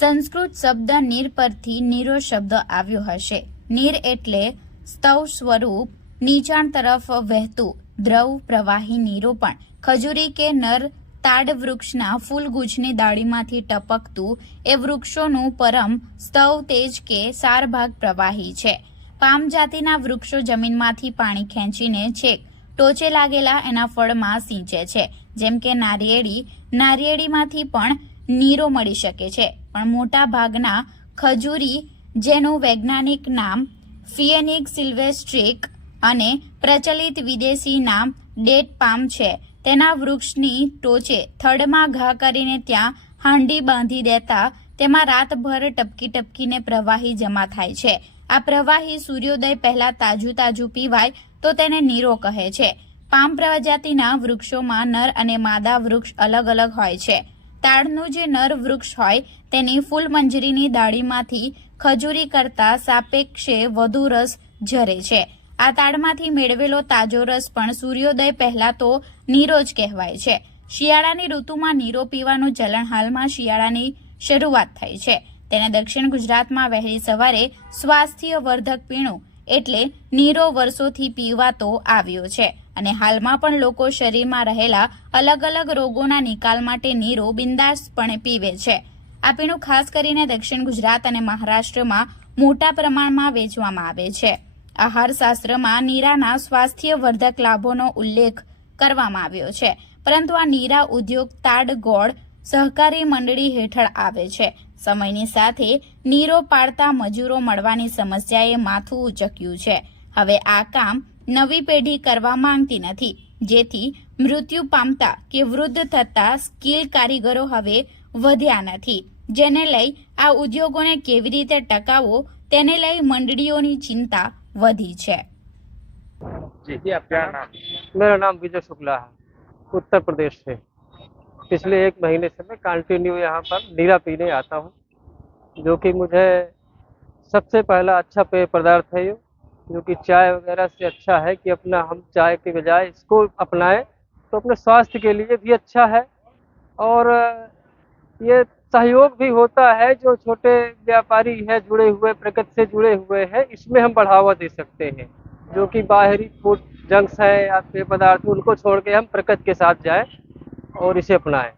સંસ્કૃત શબ્દ નીર પરથી નીરો શબ્દ આવ્યો હશે। નીર એટલે સ્તવ સ્વરૂપ નીચાણ તરફ વહેતું દ્રવ પ્રવાહી નિરૂપણ। ખજૂરી કે નર તાડ વૃક્ષના ફૂલગુચ્છની ડાળીમાંથી ટપકતું એ વૃક્ષોનું પરમ સ્તવ તેજ કે સારભાગ પ્રવાહી છે। પામ જાતિના વૃક્ષો જમીનમાંથી પાણી ખેંચીને છેક ટોચે લાગેલા એના ફળમાં સિંચે છે। જેમ કે નારિયેળીમાંથી પણ નીરો મળી શકે છે, પણ મોટા ભાગના ખજૂરી, જેનું વૈજ્ઞાનિક નામ ફિએનિક્સ સિલ્વેસ્ટ્રિક અને પ્રચલિત વિદેશી નામ ડેટ પામ છે, તેના વૃક્ષની ટોચે થડમાં ઘા કરીને ત્યાં હાંડી બાંધી દેતા તેમાં રાતભર ટપકી ટપકીને પ્રવાહી જમા થાય છે। આ પ્રવાહી સૂર્યોદય પહેલા તાજું પીવાય તો તેને નીરો કહે છે। પામ પ્રજાતિના વૃક્ષોમાં નર અને માદા વૃક્ષ અલગ અલગ હોય છે। તાડનું જે નર વૃક્ષ હોય તેની ફૂલમંજરીની ડાળીમાંથી ખજૂરી કરતા સાપેક્ષે વધુ રસ ઝરે છે। આ તાડમાંથી મેળવેલો તાજો રસ પણ સૂર્યોદય પહેલા તો નીરો જ કહેવાય છે। શિયાળાની ઋતુમાં નીરો પીવાનું ચલણ હાલમાં શિયાળાની શરૂઆત થઈ છે। તેને દક્ષિણ ગુજરાતમાં વહેલી સવારે સ્વાસ્થ્યવર્ધક પીણું એટલે નીરો વર્ષોથી પીવાતો આવ્યો છે અને હાલમાં પણ લોકો શરીરમાં રહેલા અલગ અલગ રોગોના નિકાલ માટે નીરો બિંદાસપણે પીવે છે। આ પીણું ખાસ કરીને દક્ષિણ ગુજરાત અને મહારાષ્ટ્રમાં મોટા પ્રમાણમાં વેચવામાં આવે છે। આહારશાસ્ત્રમાં નીરાના સ્વાસ્થ્યવર્ધક લાભોનો ઉલ્લેખ કરવામાં આવ્યો છે, પરંતુ આ નીરા ઉદ્યોગ તાડ ગોળ સહકારી મંડળી હેઠળ આવે છે। સમયની સાથે નીરો પાડતા મજૂરો મળવાની સમસ્યાએ માથું ઉચક્યું છે। હવે આ કામ નવી પેઢી કરવા માંગતી નથી, જેથી મૃત્યુ પામતા કે વૃદ્ધ થતા સ્કિલ કારીગરો હવે વધ્યા નથી, જેને લઈ આ ઉદ્યોગોને કેવી રીતે ટકાવવો તેને લઈ મંડળીઓની ચિંતા વધી છે। मेरा नाम विजय शुक्ला है, उत्तर प्रदेश से। पिछले 1 महीने से मैं कंटिन्यू यहाँ पर नीरा पीने आता हूँ, जो कि मुझे सबसे पहला अच्छा पेय पदार्थ है ये, जो कि चाय वगैरह से अच्छा है कि अपना हम चाय के बजाय इसको अपनाएं तो अपने स्वास्थ्य के लिए भी अच्छा है। और ये सहयोग भी होता है, जो छोटे व्यापारी है जुड़े हुए प्रकृति से जुड़े हुए हैं, इसमें हम बढ़ावा दे सकते हैं। जो कि बाहरी फूड जंक्स है या पेय पदार्थ, उनको छोड़ के हम प्रकृति के साथ जाएं और इसे अपनाएं।